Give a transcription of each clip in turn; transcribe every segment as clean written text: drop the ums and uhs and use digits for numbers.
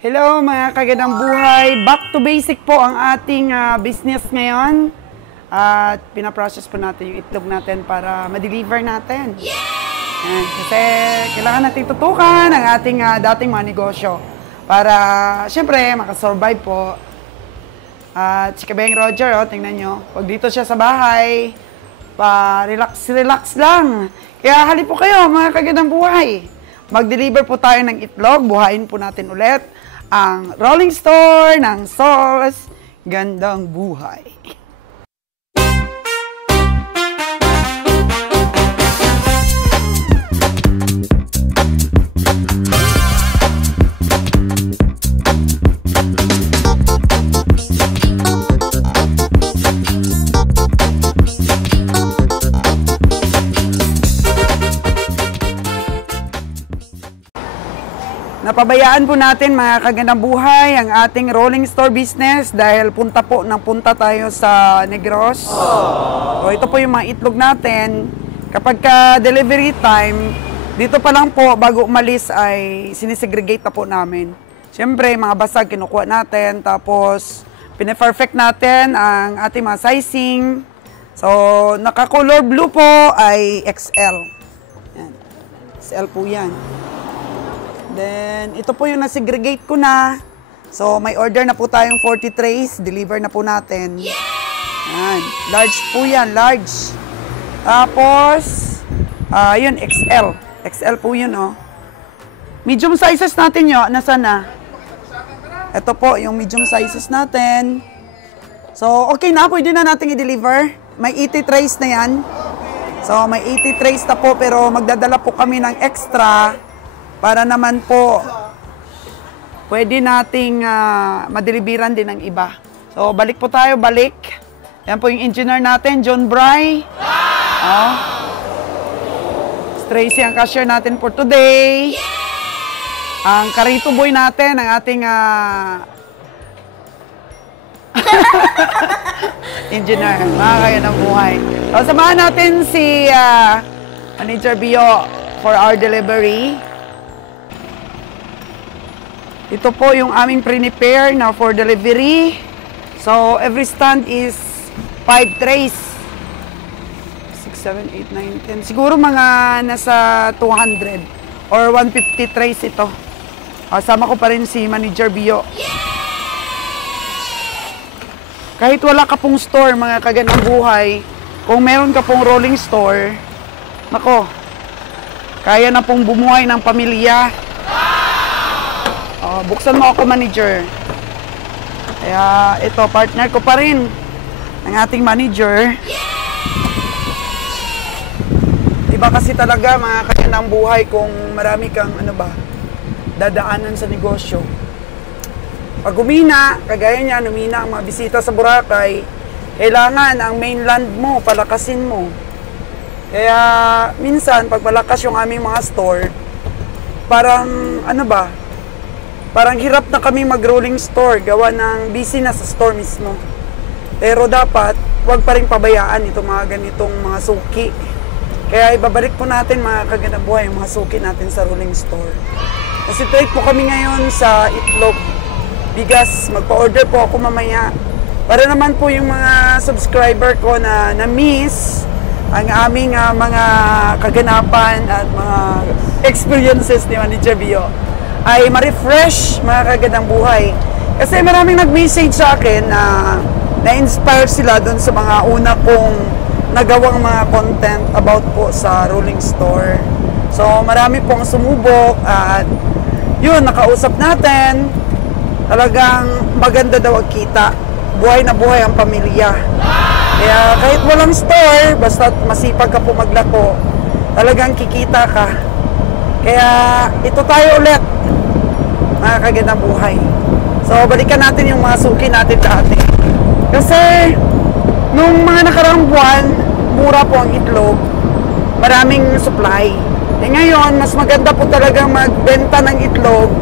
Hello mga kagandang buhay. Back to basic po ang ating business ngayon. At pinaprocess po natin yung itlog natin para ma-deliver natin. And kasi kailangan natin tutukan ang ating dating mga negosyo para syempre makasurvive po. At si Kabeng Roger, tingnan nyo. Pag dito siya sa bahay, pa-relax lang. Kaya halip po kayo mga kagandang buhay. Mag-deliver po tayo ng itlog. Buhayin po natin ulit ang rolling store ng Sauce Gandang Buhay. Napabayaan po natin mga kagandang buhay ang ating rolling store business dahil punta tayo sa Negros. So, ito po yung mga itlog natin. Kapag delivery time, dito pa lang po bago umalis ay sinisegregate na po namin. Siyempre mga basag kinukuha natin, tapos pine-perfect natin ang ating mga sizing. So naka-color blue po ay XL. Yan. XL po yan. Then, ito po yung nasegregate ko na. So, may order na po tayong 40 trays. Deliver na po natin. Yan. Large po yan. Large. Tapos, yun, XL. XL po yun, oh. Medium sizes natin yun. Nasaan na? Ito po, yung medium sizes natin. So, okay na. Pwede na natin i-deliver. May 80 trays na yan. So, may 80 trays na po. Pero, magdadala po kami ng extra para naman po pwede nating madeliveran din ng iba. So, balik po tayo, balik. Yan po yung engineer natin, John Bry. Oh. Tracy ang cashier natin for today. Ang Karito Boy natin, ang ating engineer. Mga kayo ng buhay. So, samahan natin si Manager Bio for our delivery. Ito po yung aming pre-prepare na for delivery. So, every stand is 5 trays. 6, 7, 8, 9, 10. Siguro mga nasa 200 or 150 trays ito. Sama ko pa rin si Manager Bio. Kahit wala ka pong store, mga kagandang buhay, kung meron ka pong rolling store, nako, kaya na pong bumuhay ng pamilya. Buksan mo ako, manager. Kaya ito, partner ko pa rin ang ating manager. Iba kasi talaga mga kagandang buhay kung marami kang dadaanan sa negosyo. Pag umina, kagaya niya, umina ang mga bisita sa Boracay, kailangan ang mainland mo, palakasin mo. Kaya minsan, pag malakas yung aming mga store, parang parang hirap na kami mag-rolling store, gawa ng busy na sa store mismo. Pero dapat, huwag pa rin pabayaan itong mga ganitong mga suki. Kaya ibabalik po natin mga kagandang buhay, yung mga suki natin sa rolling store. Concentrate po kami ngayon sa itlog, bigas. Magpa-order po ako mamaya. Para naman po yung mga subscriber ko na na-miss ang aming mga kaganapan at mga experiences ni Manager Bio, ay ma-refresh mga kagandang buhay. Kasi maraming nag-message sa akin na na-inspire sila dun sa mga una kong nagawang mga content about po sa rolling store. So marami pong sumubok at yun, nakausap natin. Talagang maganda daw ang kita. Buhay na buhay ang pamilya. Kaya kahit walang store, basta masipag ka po maglako, talagang kikita ka. Kaya ito tayo ulit, mga kagandang buhay. So, balikan natin yung mga suki natin dati. Kasi, nung mga nakaraang buwan, mura po ang itlog, maraming supply. Ngayon, mas maganda po talagang magbenta ng itlog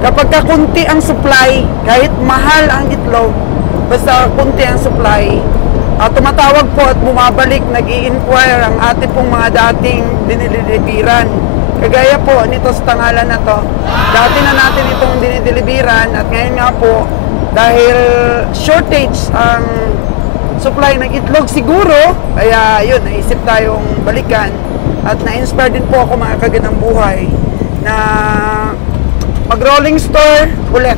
kapag kakunti ang supply, kahit mahal ang itlog, basta kunti ang supply, tumatawag po at bumabalik, nag-i-inquire ang ating pong mga dating dinililibiran. Kagaya po nito sa tangalan na to, dati na natin itong dinideliveran at ngayon nga po, dahil shortage ang supply ng itlog siguro, kaya yun, naisip tayong balikan at na-inspire din po ako mga kagandang buhay na mag-rolling store ulit.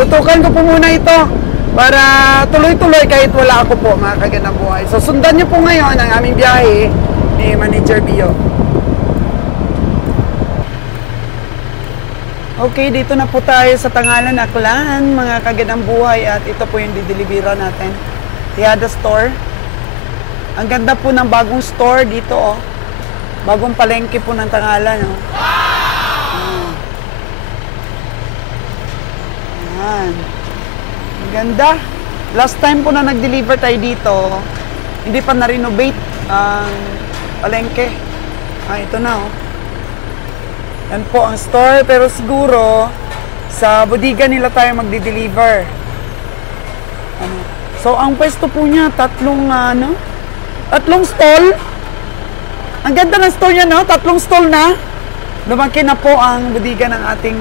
Tutukan ko po muna ito para tuloy-tuloy kahit wala ako po mga kagandang buhay. So sundan niyo po ngayon ang aming biyahe ni Manager Bio. Okay, dito na po tayo sa Tangalan, Aklan, mga kagandang buhay at ito po yung didelibera natin. Tiada Store. Ang ganda po ng bagong store dito, oh. Bagong palengke po ng Tangalan, oh. Ayan. Ang ganda. Last time po na nag-deliver tayo dito, hindi pa na-renovate ang palengke. Ito na, oh. Yan po ang store, pero siguro sa bodega nila tayo magdi-deliver. So ang pwesto po niya, tatlong stall. Ang ganda ng store niya, no? Tatlong stall na. Lumaki na po ang bodega ng ating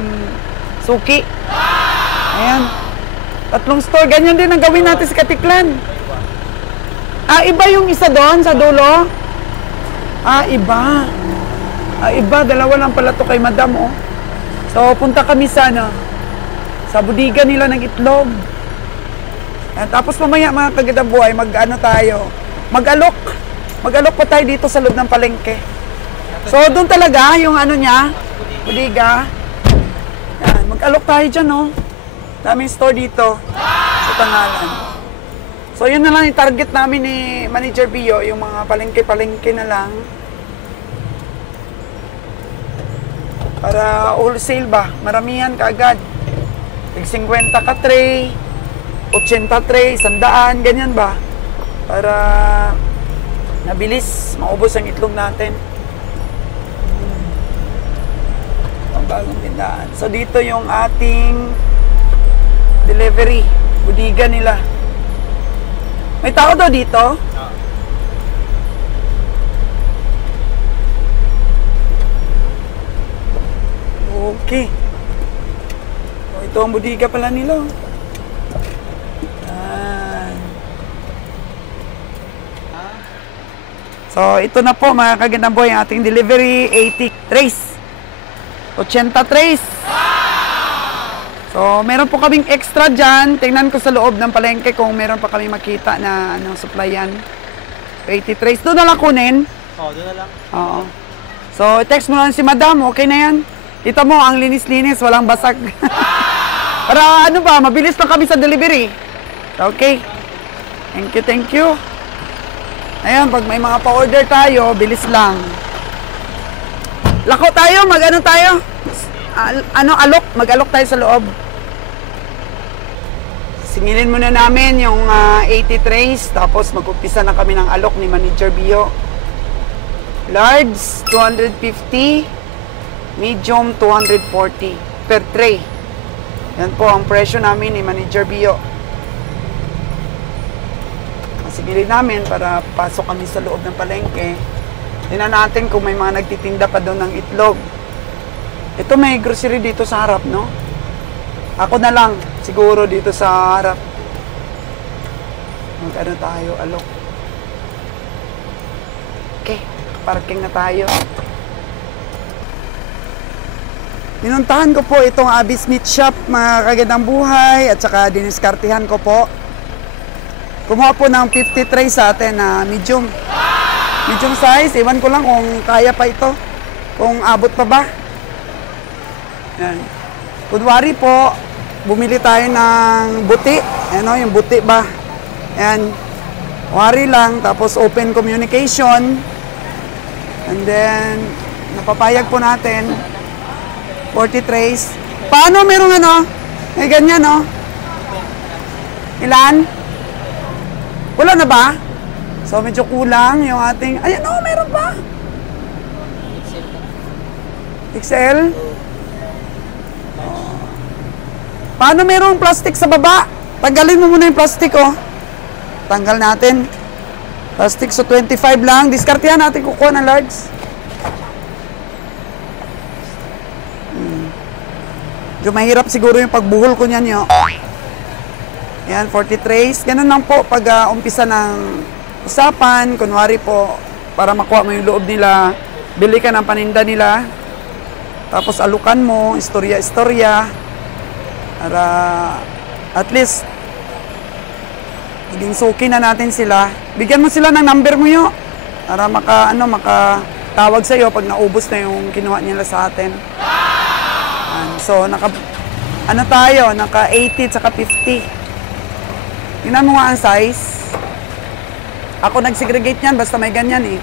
suki. Ayan. Tatlong store, ganyan din ang gawin natin sa Katiklan. Iba yung isa doon sa dulo. Iba. Iba, dalawa lang pala to kay Madam, oh. So, punta kami sana sa bodega nila ng itlog. At tapos mamaya mga kagandang buhay, tayo. Mag-alok pa tayo dito sa loob ng palengke. So, doon talaga yung niya, bodega. Yan, mag-alok tayo dyan, oh. Daming store dito sa Tangalan. So, yun na lang yung target namin ni Manager Bio, yung mga palengke-palengke na lang. Para wholesale ba? Maramihan kaagad. 50 ka tray, 80 tray, 100, ganyan ba? Para nabilis, maubos ang itlog natin. Ang bagong tindahan. So dito yung ating delivery, bodega nila. May tao daw dito? Okay. Ito ang bodega pala nila. So, ito na po mga kagandang boy, ang ating delivery, 80 trays. 80 trays. So, meron po kaming extra dyan. Tingnan ko sa loob ng palengke kung meron pa kami makita na supply yan. 80 trays. Doon na lang kunin? Oo, doon na lang. Oo. So, text mo lang si Madam, okay na yan? Kita mo, ang linis-linis, walang basag. Para mabilis lang kami sa delivery. Okay. Thank you. Ayan, pag may mga pa-order tayo, bilis lang. Lako tayo, tayo? Mag-alok tayo sa loob. Singilin muna namin yung 80 trays, tapos mag-umpisa na kami ng alok ni Manager Bio. Large, 250. Medium, 240 per tray. Yan po ang presyo namin ni Manager Bio. Masigilin namin para pasok kami sa loob ng palengke. Tingnan natin kung may mga nagtitinda pa doon ng itlog. Ito may grocery dito sa harap, no? Ako na lang, siguro dito sa harap. Tayo, alok. Okay, parking na tayo. Pinuntahan ko po itong Abby's Meat Shop, mga kagandang buhay, at saka diniskartihan ko po. Kumuha po ng 50 trays sa atin na medium. Medium size, iwan ko lang kung kaya pa ito, kung abot pa ba. Yan. Kunwari po, bumili tayo ng buti. Yung buti ba? Yan. Kunwari lang, tapos open communication. And then, napapayag po natin. 40 trays. Paano merong may ganyan, no? Ilan? Wala na ba? So, medyo kulang yung ating... Ayan, meron pa. XL? Paano merong plastic sa baba? Tanggalin mo muna yung plastic, oh. Tanggal natin. Plastic, so 25 lang. Diskartihan natin kukuha ng large. Medyo mahirap siguro yung pagbuhol ko niyan yo. Yan, 40 trays. Ganun lang po pag umpisa ng usapan. Kunwari po, para makuha mo yung loob nila, bili ka ng paninda nila. Tapos alukan mo, istorya-istorya. Para at least, maging suki na natin sila. Bigyan mo sila ng number mo yo. Para makatawag sa iyo pag naubos na yung kinuha nila sa atin. So, naka 80 at 50. Tingnan mo nga ang size. Ako nag-segregate yan, basta may ganyan eh.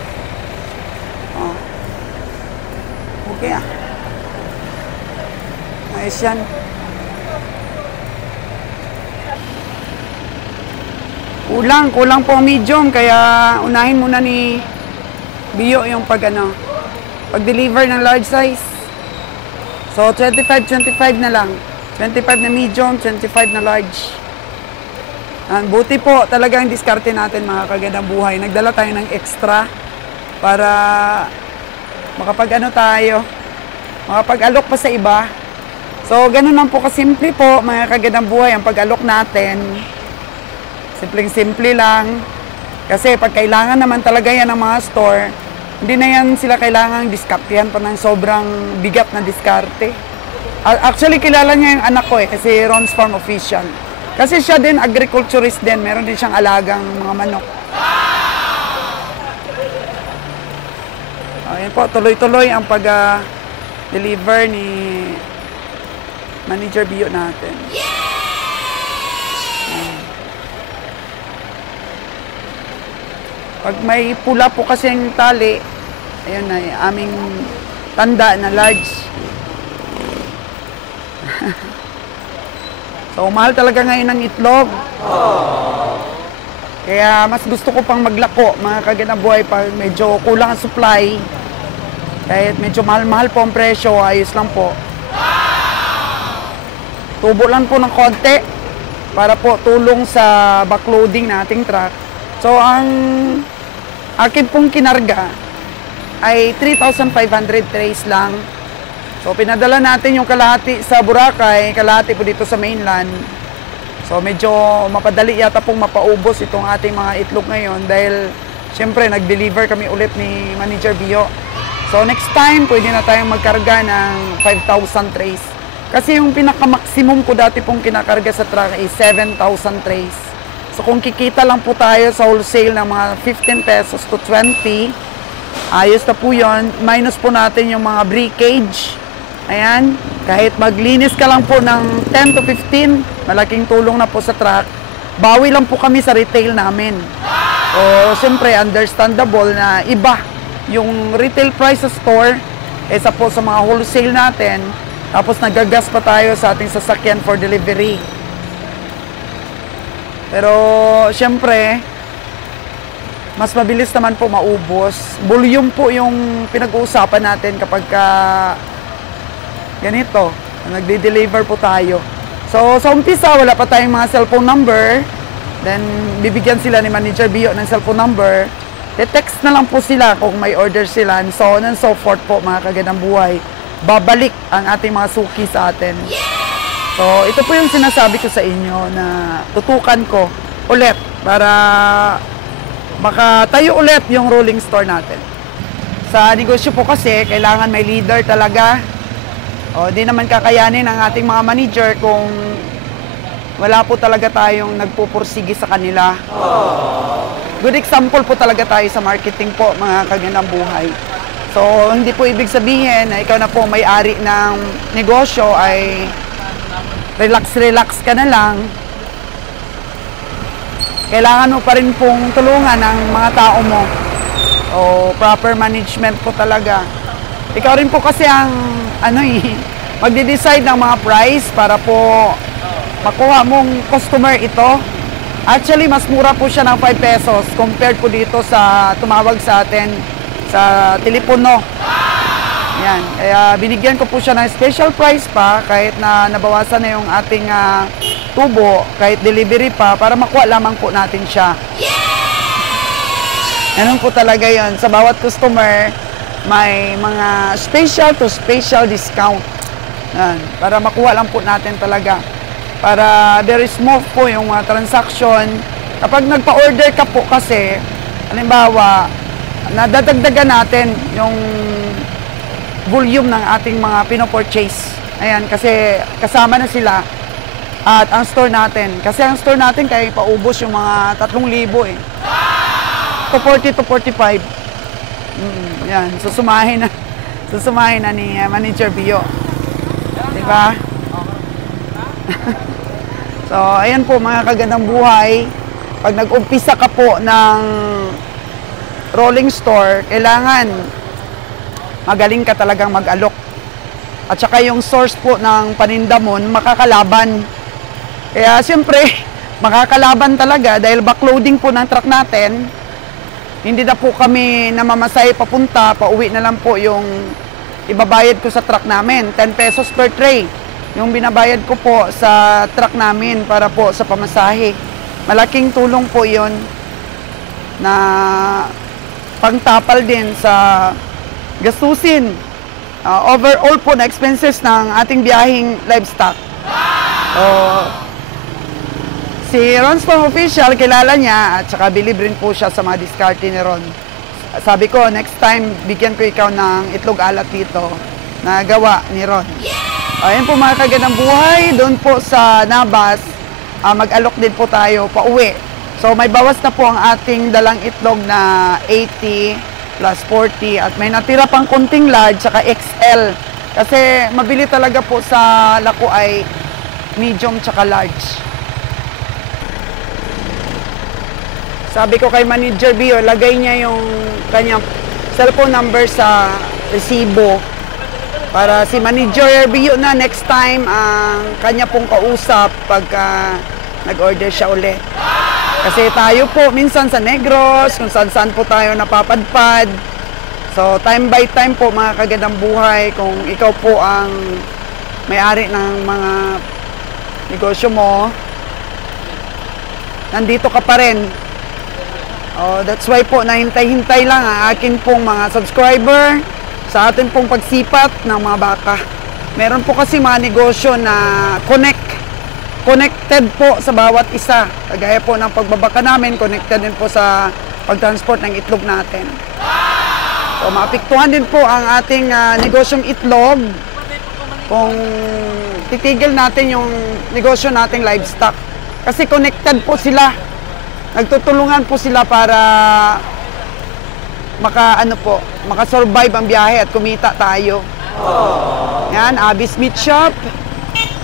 Oh. Okay ah. Ayos yan. Kulang po medium, kaya unahin muna ni Bio yung pag-deliver ng large size. So, 25 na lang. 25 na medium, 25 na large. Buti po talagang diskarte natin mga kagandang buhay. Nagdala tayo ng extra para makapag-alok pa sa iba. So, ganun lang po kasimple po mga kagandang buhay ang pag-alok natin. Simpleng-simple lang. Kasi pag kailangan naman talaga yan ng mga store, hindi na yan sila kailangang diskartehan pa ng sobrang bigat na diskarte. Actually, kilala niya yung anak ko kasi Ron's Farm Official. Kasi siya din, agriculturist din. Meron din siyang alagang mga manok. Ayan po, tuloy-tuloy ang pag-deliver ni Manager Bio natin. Pag may pula po kasing tali, ayun na, aming tanda na large. So, mahal talaga ngayon ng itlog. Kaya mas gusto ko pang maglako, mga kagandang buhay, pag medyo kulang ang supply. Kahit medyo mahal-mahal po ang presyo, ayos lang po. Tubo lang po ng konti para po tulong sa backloading na ating truck. So, ang akin pong kinarga ay 3,500 trays lang. So, pinadala natin yung kalahati sa Boracay, kalahati po dito sa mainland. So, medyo mapadali yata pong mapaubos itong ating mga itlog ngayon dahil syempre nag-deliver kami ulit ni Manager Bio. So, next time, pwede na tayong magkarga ng 5,000 trays. Kasi yung pinaka-maximum ko dati pong kinakarga sa truck ay 7,000 trays. So kung kikita lang po tayo sa wholesale ng mga 15 pesos to 20, ayos na po yun. Minus po natin yung mga breakage. Ayan, kahit maglinis ka lang po ng 10 to 15, malaking tulong na po sa truck. Bawi lang po kami sa retail namin. So siyempre understandable na iba yung retail price sa store kaysa po sa mga wholesale natin. Tapos nagagas pa tayo sa ating sasakyan for delivery. Pero, syempre, mas mabilis naman po maubos. Volume po yung pinag-uusapan natin kapag ganito, nagde-deliver po tayo. So, sa umpisa, wala pa tayong mga cellphone number. Then, bibigyan sila ni Manager Bio ng cellphone number. Text na lang po sila kung may order sila. And so on and so forth po, mga kagandang buhay. Babalik ang ating mga suki sa atin. So, ito po yung sinasabi ko sa inyo na tutukan ko ulit para makatayo ulit yung rolling store natin. Sa negosyo po kasi, kailangan may leader talaga. O, di naman kakayanin ang ating mga manager kung wala po talaga tayong nagpupursige sa kanila. Good example po talaga tayo sa marketing po, mga kagandang buhay. So, hindi po ibig sabihin na ikaw na po may-ari ng negosyo ay relax ka na lang. Kailangan mo pa rin pong tulungan ng mga tao mo. O proper management po talaga. Ikaw rin po kasi ang magde-decide ng mga price para po makuha mong customer ito. Actually, mas mura po siya ng 5 pesos compared po dito sa tumawag sa atin sa telepono. Yan. Kaya binigyan ko po siya ng special price pa kahit na nabawasan na yung ating tubo, kahit delivery pa, para makuha lamang po natin siya. Ganun po talaga yon. Sa bawat customer, may mga special to special discount. Yan, para makuha lang po natin talaga. Para very smooth po yung mga transaction. Kapag nagpa-order ka po kasi, halimbawa, nadadagdagan natin yung volume ng ating mga pinopurchase. Ayan, kasi kasama na sila at ang store natin. Kasi ang store natin kaya paubos yung mga 3,000 eh. 240 to 45. Yan, susumahin na ni Manager Bio. Diba? So, ayan po mga kagandang buhay. Pag nag-umpisa ka po ng rolling store, kailangan magaling ka talagang mag-alok. At saka yung source po ng paninda mo, makakalaban. Kaya siyempre, makakalaban talaga dahil backloading po ng truck natin. Hindi na po kami namamasay papunta, pauwi na lang po yung ibabayad ko sa truck namin. 10 pesos per tray. Yung binabayad ko po sa truck namin para po sa pamasahe. Malaking tulong po yon na pangtapal din sa gastusin. Overall po na expenses ng ating biyaheng livestock. Si Ron's Farm Official, kilala niya at saka bilib rin po siya sa mga diskarte ni Ron. Sabi ko, next time, bigyan ko ikaw ng itlog alat dito na gawa ni Ron. Ayan po mga kagandang buhay, doon po sa Nabas, mag-alok din po tayo pauwi. So may bawas na po ang ating dalang itlog na 80 plus 40 at may natira pang kunting large saka XL. Kasi mabili talaga po sa lako ay medium tsaka large. Sabi ko kay Manager Bio, lagay niya yung kanyang cellphone number sa resibo para si Manager Bio na next time ang kanya pong kausap pagka nag-order siya ulit. Kasi tayo po minsan sa Negros, kung saan po tayo napapadpad. So time by time po mga kagandang buhay, kung ikaw po ang may-ari ng mga negosyo mo, nandito ka pa rin. That's why po nahintay-hintay lang ang akin pong mga subscriber sa atin pong pagsipat ng mga baka. Meron po kasi mga negosyo na connected po sa bawat isa. Kagaya po ng pagbabaka namin, connected din po sa pagtransport ng itlog natin. So, maapektuhan din po ang ating negosyong itlog kung titigil natin yung negosyo nating livestock. Kasi connected po sila. Nagtutulungan po sila para makasurvive ang biyahe at kumita tayo. Yan, Abby's Meat Shop.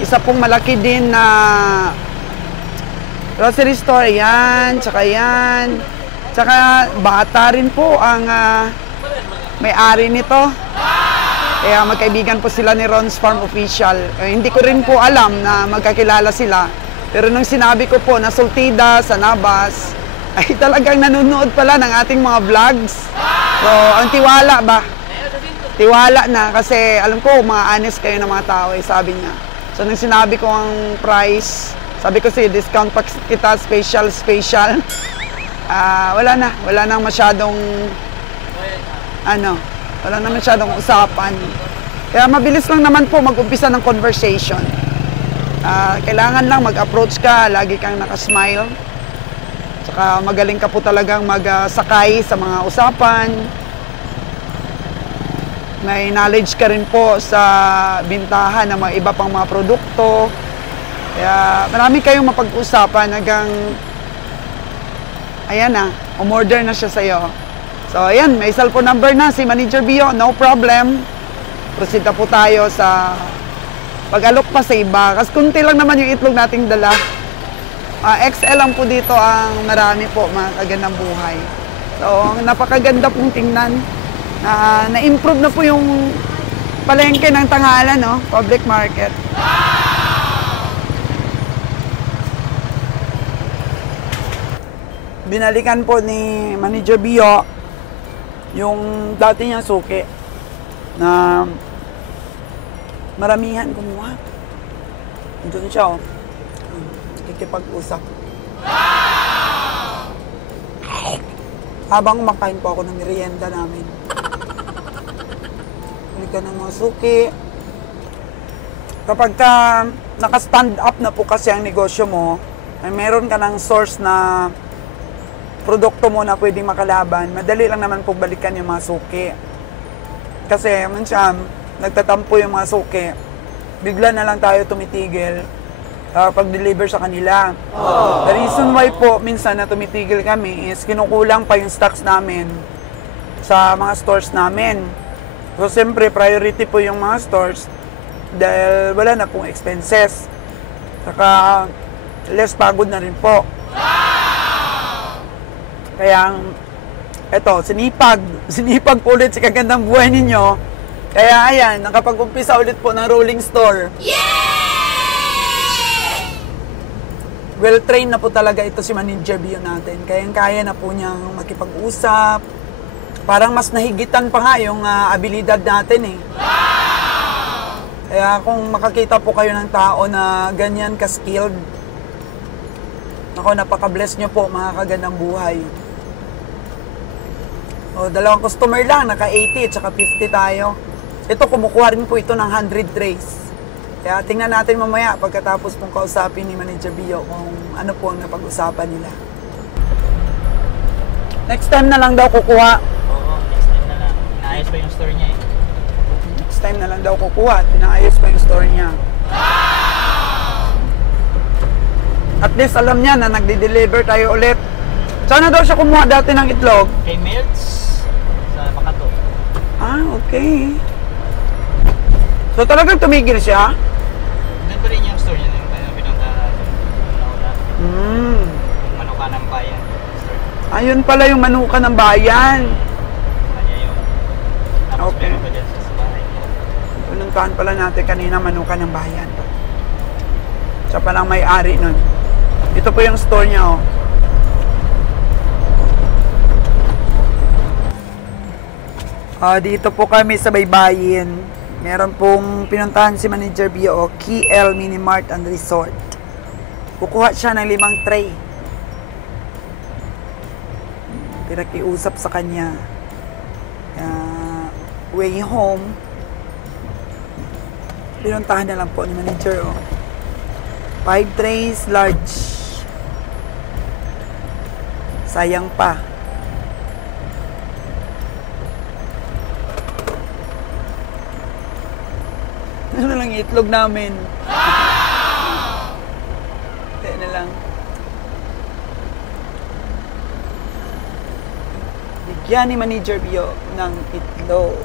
Isa pong malaki din na grocery store. Yan, tsaka yan. Tsaka bata rin po ang may-ari nito. Kaya magkaibigan po sila ni Ron's Farm Official. Hindi ko rin po alam na magkakilala sila. Pero nung sinabi ko po na sultida sa Nabas, ay talagang nanonood pala ng ating mga vlogs. So, ang tiwala ba? Tiwala na kasi alam ko, mga honest kayo ng mga tao, sabi niya. So, nung sinabi ko ang price, sabi ko discount pa kita, special. Wala nang masyadong, wala nang masyadong usapan. Kaya mabilis lang naman po mag-umpisa ng conversation. Kailangan lang mag-approach ka, lagi kang nakasmile. Saka magaling ka po talagang magsakay sa mga usapan. May knowledge ka rin po sa bintahan ng mga iba pang mga produkto. Kaya marami kayong mapag-usapan hanggang ayan na, umorder na siya sa'yo. So ayan, may cellphone number na si Manager Bio, no problem. Proceed na po tayo sa pag-alok pa sa iba. Kasi kunti lang naman yung itlog nating dala. XL lang po dito ang marami po mga kagandang buhay. So napakaganda pong tingnan. Na-improve na po yung palengke ng Tanghalan, no? Public market. Binalikan po ni Manager Bio yung dati niyang suki na maramihan kumuha. Doon siya, kikipag-usap. Habang kumakain po ako ng merienda namin. Bili ka ng mga suki. Kapag ka naka-stand up na po kasi ang negosyo mo, ay meron ka ng source na produkto mo na pwedeng makalaban, madali lang naman po balikan yung mga suki. Kasi minsan, nagtatampo yung mga suki, bigla na lang tayo tumitigil pag-deliver sa kanila. The reason why po minsan na tumitigil kami is kinukulang pa yung stocks namin sa mga stores namin. So, siyempre, priority po yung mga stores dahil wala na pong expenses. Saka, less pagod na rin po. Kaya, eto, sinipag po ulit sa kagandang buhay ninyo. Kaya, ayan, nakapag-umpisa ulit po ng rolling store. Well-trained na po talaga ito si Manager Bio natin. Kaya na po niyang makipag-usap. Parang mas nahigitan pa nga yung abilidad natin eh. Kaya kung makakita po kayo ng tao na ganyan ka-skilled, ako, napaka-bless nyo po mga kagandang buhay. O, 2 customer lang, naka 80 at saka 50 tayo. Ito, kumukuha rin po ito ng 100 trays. Kaya tingnan natin mamaya pagkatapos pong kausapin ni Manager Bio kung ano po ang napag-usapan nila. Next time na lang daw kukuha. Oo, next time na lang. Inaayos pa yung store niya eh. Next time na lang daw kukuha at pinaayos pa yung store niya. At least alam niya na nagde-deliver tayo ulit. Sana daw siya kumuha dati ng itlog. Kay Melts sa Makato. Ah, okay. So talagang tumigil siya? Doon pa rin yung store niya yung pinunta natin. Hmm. Yung Manuka ng Bayan store. Ayun pala yung Manuka ng Bayan. Kanya yung tapos Okay. meron pa dyan sa bahay niya. Pinuntahan pala natin kanina Manuka ng Bayan. Siya palang may-ari nun. Ito po yung store niya, oh. Dito po kami sa Baybayin. Meron pong pinuntahan si Manager Bio, KL Mini Mart and Resort. Kukuha siya ng 5 tray. Pinakiusap sa kanya. Way home. Pinuntahan na lang po ni Manager, oh. 5 trays, large. Sayang pa. Ano lang itlog namin. Hindi na lang. Bigyan ni Manager Bio ng itlog.